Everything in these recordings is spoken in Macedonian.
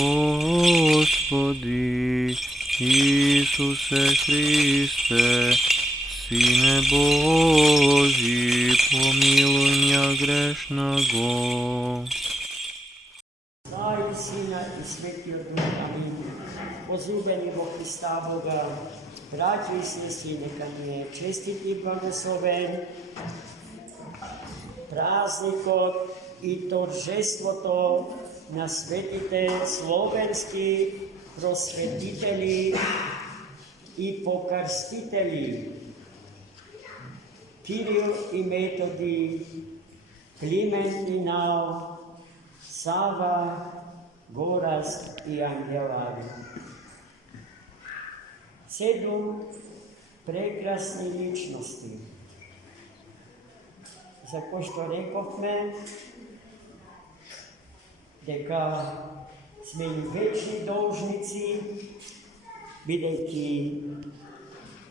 Господи Ісусе Христе, Сине Божий, помилуй меня грешного. Слава i Sina i Svetio Duha. Amin. Возлюбени во Христа Бога, братья и сестры, нека ни е честит и благословен празникот и торжеството на светите словенски просветители и покрстители Кирил и Методи, Климент и Нал, Сава, Гораз и Ангелари. 7 прекрасни личности, за кои што рековме дека сме им вечни должници, бидејќи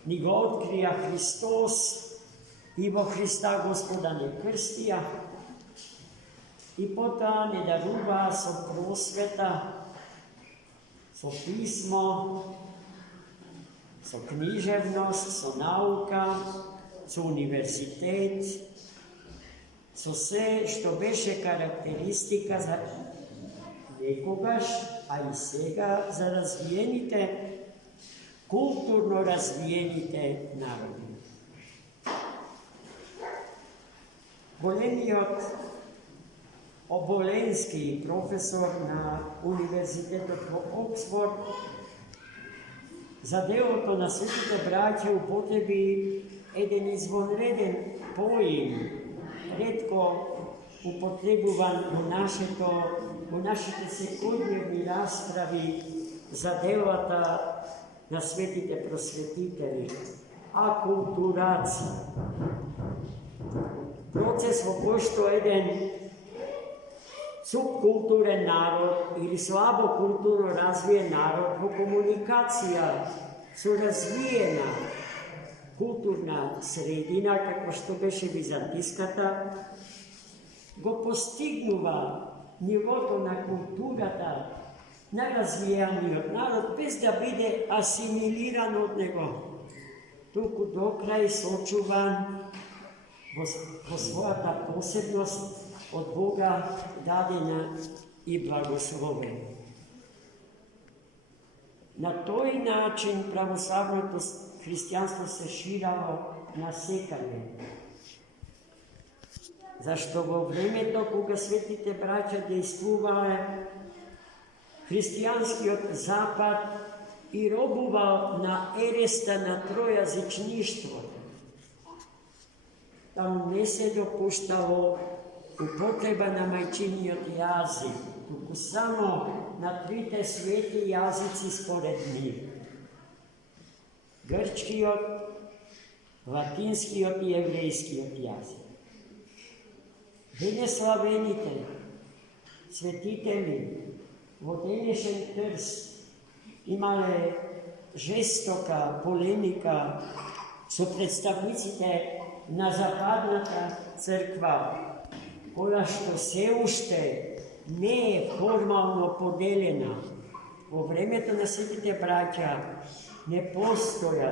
ни го открија Христос и во Христа Господа не крстија, и потоа не дарува со просвета, со писмо, со книжевност, со наука, со универзитет, со се што беше карактеристика за некогаш, а и сега за развиените, културно развиените народи. Големиот Оболенски, професор на Универзитетот во Оксфорд, за делото на светите браќа употреби еден извонреден поим, ретко употребуван во нашите секојдневни расправи за делата на светите просветители, акултурација. Процес во кој што еден субкултурен народ или слабо културно развиен народ во комуникација со развиена културна средина, како што беше византиската, го постигнува нивото на културата на развиениот народ без да биде асимилиран од него, туку докрај сочуван во својата посебност од Бога дадена и благословена. На тој начин православното христијанство се ширало насекаде. Зашто во времето кога светите браќа дејствувале, христијанскиот запад и робувал на ереста на тројазичништвото. Таму не се допуштало употреба на мајчиниот јазик, туку само на трите свети јазици според нив. Грчкиот, латинскиот и еврејскиот јазик. Денеславените светители во денешен Трст имале жестока полемика со представниците на западната црква, која што се уште не е формално поделена. Во времето на светите браќа не постоја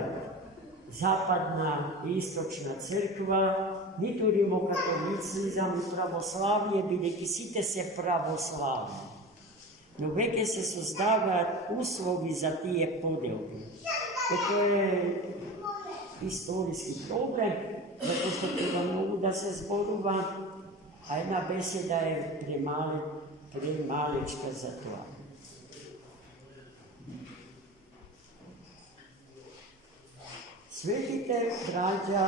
западна и источна црква, ниту римокатолицизам и православие, бидејќи сите се православни. Но веќе се создаваат услови за тие поделби. Тоа е историски проблем, затоа што треба многу да се зборува, а една беседа е премалечка за тоа. Светите браќа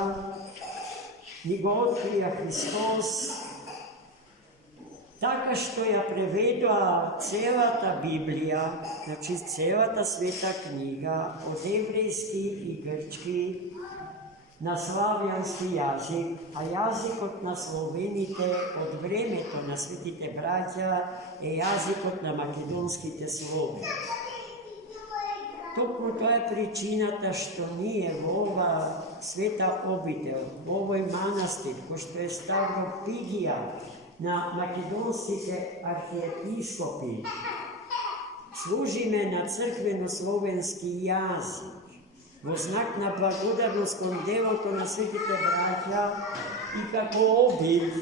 ни го открија Христос, така што ја преведоа целата Библија, значи целата света книга, од еврејски и грчки на славјански јазик, а јазикот на словените од времето на светите браќа е јазикот на македонските слови. Токму тоа е причината што ние во ова света обител, во овој манастир, кој што е Ставропигија, на македонските архиепископи, служиме на црквено-словенски јазик, во знак на благодарност кон делото на светите браќа и како обид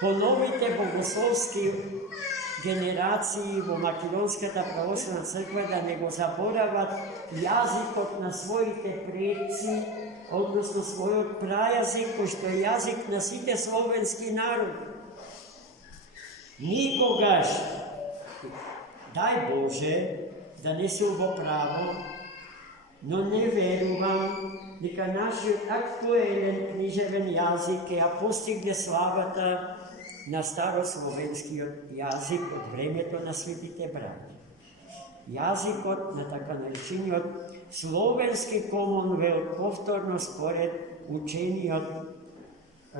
по новите богословски генерации во Македонската православна црква да не го заборават јазикот на своите предци, односно својот прајазик, кој што е јазик на сите словенски народи. Никогаш, дај Боже, да не се во право, но не верувам дека нашиот актуелен книжевен јазик ја постигне славата на старословенскиот јазик од времето на светите браќа. Јазикот на така наречениот словенски комонвелт, повторно според учениот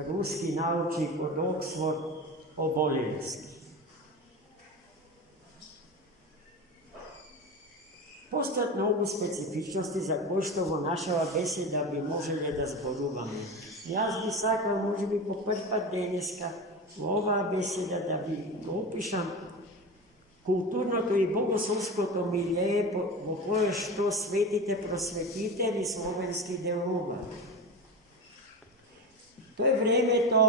руски научник од Оксфорд Оболенски. Постојат многу специфичности за кои што во нашава беседа би можеле да зборуваме. Јас би сакал, може би по прв пат денеска, во оваа беседа да ви опишам културното и богословското милие во кое што светите просветители словенски делуваат. Тоа е времето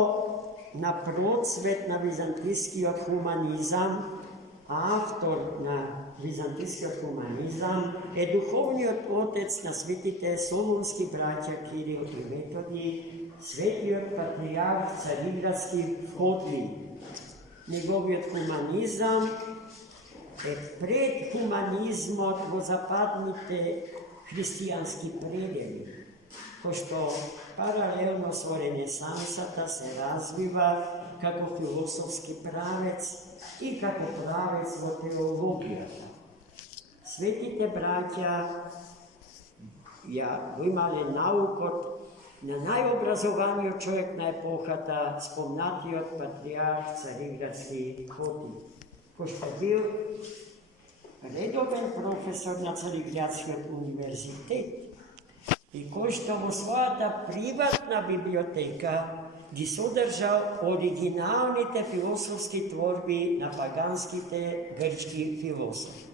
на процвет на византискиот хуманизам, а автор на византискиот хуманизам е духовниот отец на светите солунски браќа Кирил и Методи, светиот патриарх Цариградски Фотли. Неговиот хуманизам е пред хуманизмот во западните христијански предели, кој што паралелно со Ренесансата се развива како философски правец и како правец во теологијата. Светите браќа ја го имале наукот на најобразованиот човек на епохата, спомнатиот патриарх Цариградски Фотли, кој што бил редовен професор на Цариградскиот универзитет и кој што во својата приватна библиотека ги содржал оригиналните философски творби на паганските грчки философи.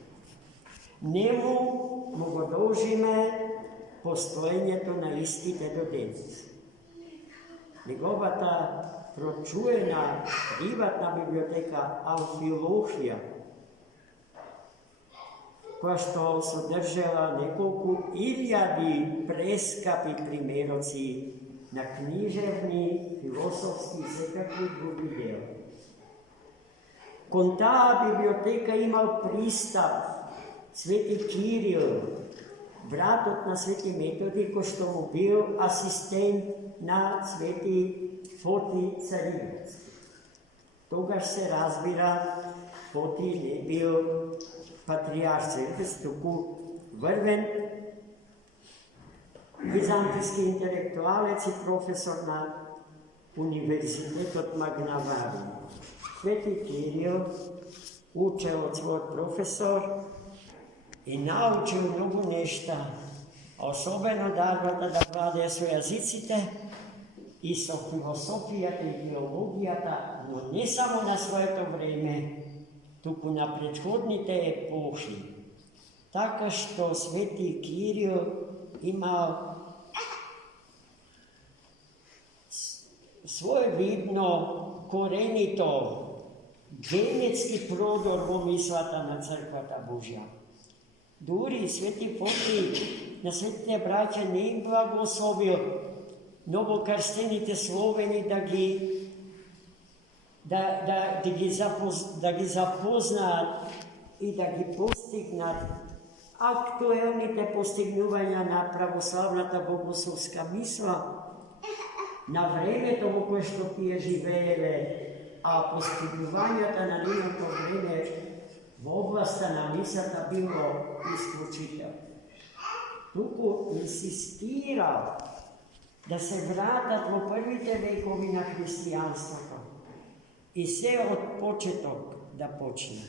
Нему му го должиме постоењето на истите до денес. Неговата прочуена приватна библиотека Амфилохија, која што содржала неколку илјади прескапи примероци на книжевни, философски и секакви други дела. Кон таа библиотека имал пристап Свети Кирил, братот на Свети Методи, кој што му бил асистент на Свети Фотли Цариградски. Тогаш се разбира, Фотли не бил патриарх Цариградски, туку врвен византиски интелектуалец и професор на универзитетот Магнавари. Свети Кирил учел од својот професор и научил многу нешта, особено дарбата да владее со јазиците и со философијата и теологијата, но не само на своето време, туку на претходните епохи. Така што Свети Кирил имал своевидно коренито генетски продор во мислата на Црквата Божја. Дури Свети Фотли на светите браќа не им благословил новокрстените словени да ги запознаат и да ги постигнат актуелните постигнувања на православната богословска мисла на времето во кое што тие живееле, а постигнувањата на нивното време во областа на мислата било исклучително. Туку инсистирал да се вратат во првите векови на христијанството и се од почеток да почне.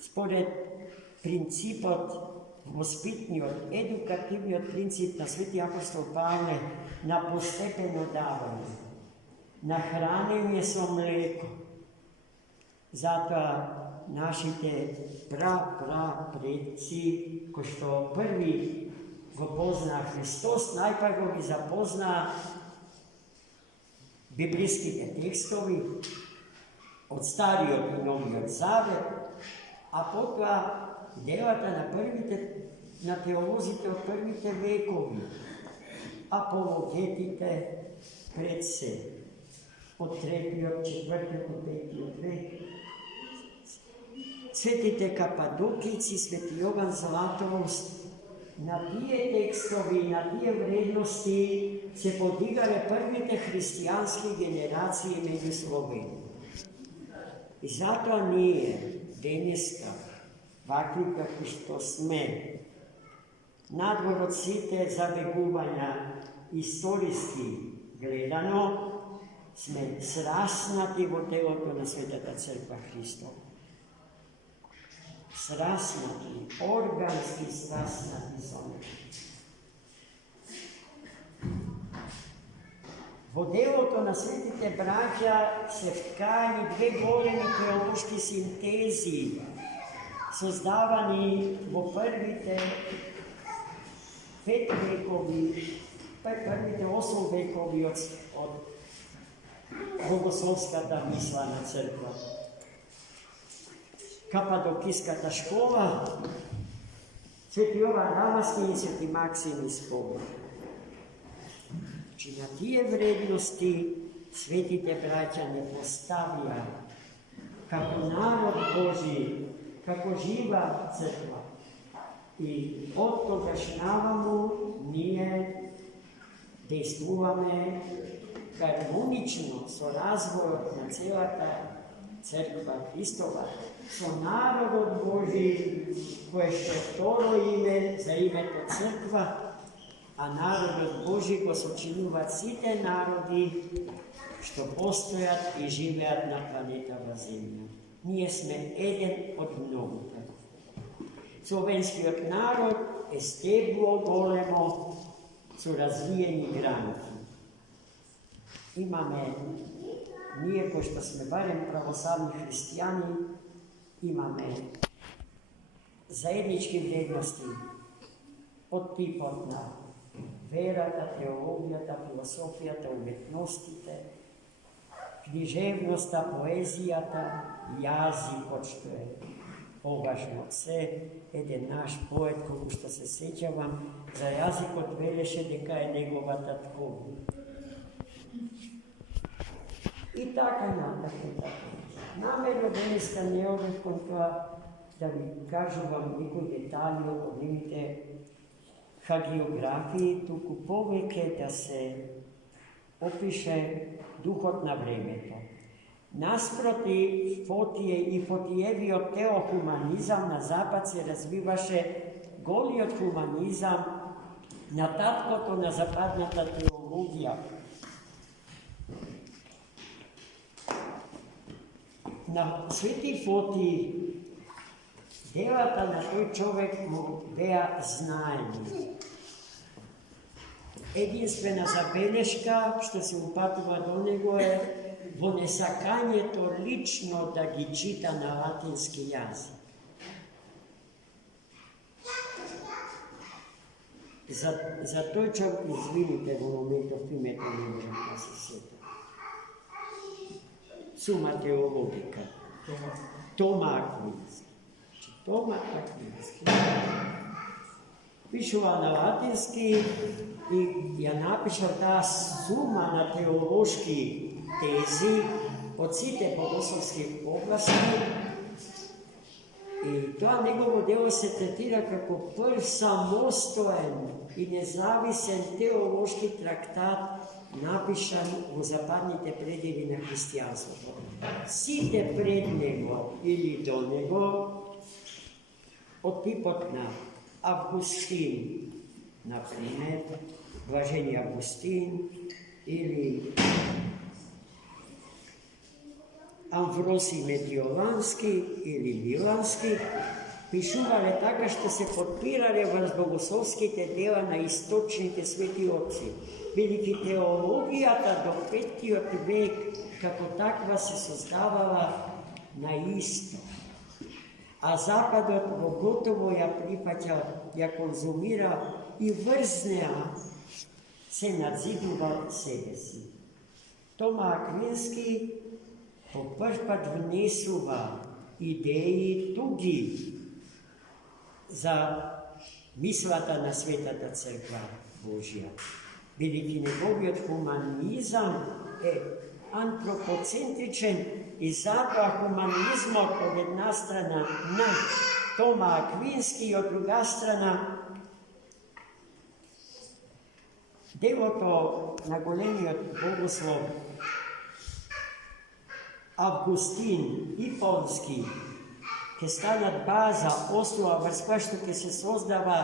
Според принципот, воспитниот, едукативниот принцип на Свети апостол Павле на постепено давање. nahranil je so mleko. Zato našite predci, ko što prvi go pozna Hristos, najprej go bi zapozna biblijskite tekstovi, od Stari od Novi od Zavet, a potom delata na teolozite od prvite vekovi, apologetite predse, od 3. od 4. od 5. od vek. Svetite Kapadokijci, Sveti Jovan Zlatoust, na tije tekstovi, na tije vrednosti se podigale prvite hristijanske generacije među Slovenijom. I zato nije dneska, vakvi kakvi što sme, nadvor od site zabeguvanja istorijski gledano, sme srasnati v teloto na Svetata Crkva Hristova. Srasnati, organski srasnati zone. V deloto na Svetite braća se tkani dve golemi teološki sintezi, sozdavani v prvite 5 vekovi, prvite 8 vekovi od bogoslovskata mislana crkva. Kapadokijskata škola, Sveti Jovan Damaski in Sveti Maksim iz Koga. Či na tije vrednosti Svetite braća ne postavlja kako narod Božji, kako živa crkva. I od toga šnavamo nije dejstvujeme harmonično so razvoj na celata Crkva Hristova, so narod od Božji, koje še vtoro ime za ime to crkva, a narod od Božji, ko so činovat vsi te narodi, što postojat i živjat na planetava Zemlja. Nije sme eden od mnogoga. Slovenski od narod je steblo golemo, su razvijeni granki. Imame, nije ko što sme barem pravoslavni hristijani, imame zajednički vrednosti od tipotna verata, teologijata, filosofijata, umetnostite, književnosta, poezijata, jazik, od što je pogažno vse. Eden naš poet, kako što se sećavam, za jazik odveleše deka je njegova tatkovina. I tako tako. Namerno dneska ne odem kontra, da vi kažu vam nekoj detalji o nimite hagiografiji, tuku poveke da se opiše duhotna vremeta. Nasproti Fotije i Fotijevio teohumanizam na zapad se razvivaše goli od humanizam, na tatko to na zapadnata teologija. Na Sveti Fotiji delata na toj čovek mu veja znanje. Edinstvena zabeleška, što se upatува do njego je vo nesakanje to lično da gi čita na latinski jazik. Za toj čovek, izvinite, v momentu primeta ne možem pa se sjeti. Suma teologika. Toma Akvinski. Toma Akvinski. Pišova na latinski i ja napišem ta suma na teološki tezi od site bogoslovskih oblasti i to njegovo delo se tretira kako prv samostojen i nezavisen teološki traktat napišan u zapadnite predjevi na hristijanstvo. Site pred njego ili do njego od tipotna Avgustin, na primjer, Blaženi Avgustin ili Amvrosij Mediolanski ili Milanski, pišuvale tako što se potpirale vas bogoslovskite dela na istočnite sveti oci. Велики теологијата до 5. век како таква се создавала на исто, а Западот во готово ја прифаќа, ја конзумира и врз неа се надзидува себе си. Тома Аквински по прв пат внесува идеи туги за мислата на Светата Црква Божја. Бидејќи неговиот хуманизам е антропоцентричен и затоа хуманизмот од една страна на Тома Аквински и од друга страна делото на големиот богослов Августин и Полски ќе станат база, основа врз која што ќе се создава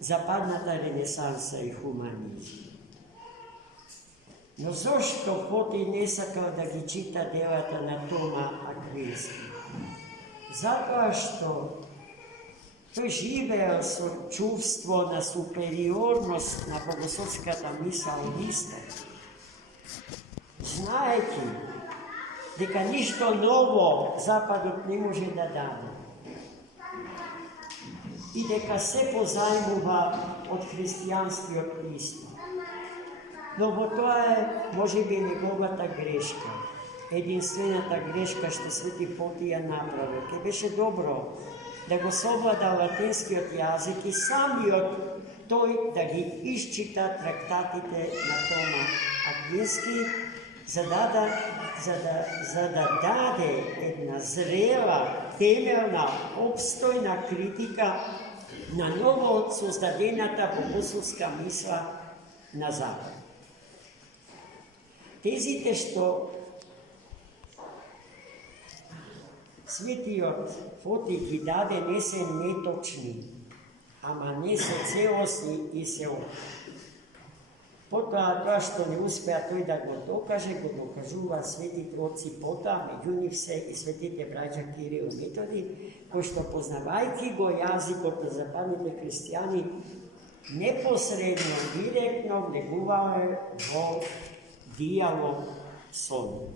западната ренесанса и хуманизм. Но зошто Фотиј не сакал да ги чита делата на Тома Аквински? Затоа што тој живеел со чувство на супериорност на богословската мисла од Исток, знаејќи дека ништо ново Западот не може да даде и дека се позајмува од христијанскиот Исток. Но во тоа е, можеби, неговата грешка. Единствената грешка што Свети Фотиј ја направил. Ке беше добро да го совлада латинскиот јазик и самиот тој да ги исчита трактатите на Тома Аквински, за да даде една зрела, темелна, обстојна критика на ново создадената богословска мисла на Запад. Тезите што Светиот Фотиј ги даде не се неточни, ама не се целосни и се Потоа тоа што не успеа тој да го докаже, го докажува светите отци потоа, меѓу нив се и светите браќа Кирил и Методи, кои што познавајќи го јазикот на западните христијани, непосредно, директно влегувале во диалог со нив.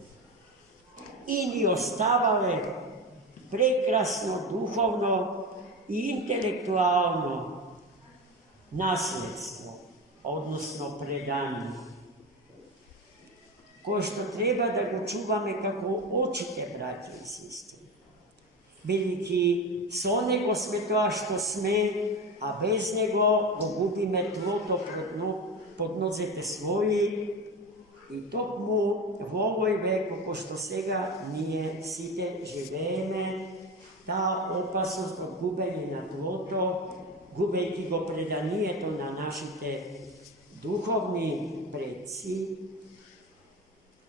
И ни оставале прекрасно духовно и интелектуално наследство, односно предание, кој што треба да го чуваме како очите, браќи и сестри. Бидејќи со него сме тоа што сме, а без него го губиме тлото под нозете своји, и токму во овој век, како што сега ние сите живееме, таа опасност од губење на тлото, губејќи го преданието на нашите духовни предци,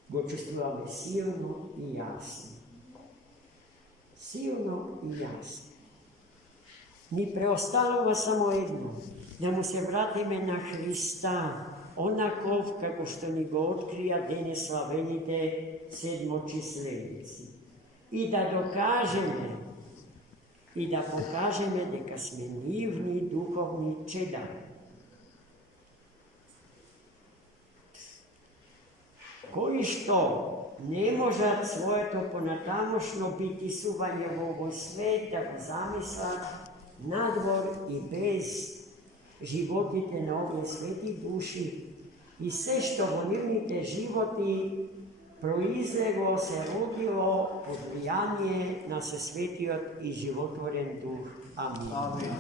го чувствуваме силно и јасно. Силно и јасно. Ни преостанува само едно, да му се вратиме на Христа, онаков како што ни го открија денес славените седмочисленици. И да докажеме, и да покажеме дека сме нивни духовни чеда. Кои што не можат своето понатамошно битисување во овој свет да го замислат надвор и без животите на овие свети души и се што во нивните животи произлегло, се родило под влијание на Сесветиот и животворен Дух. Амин.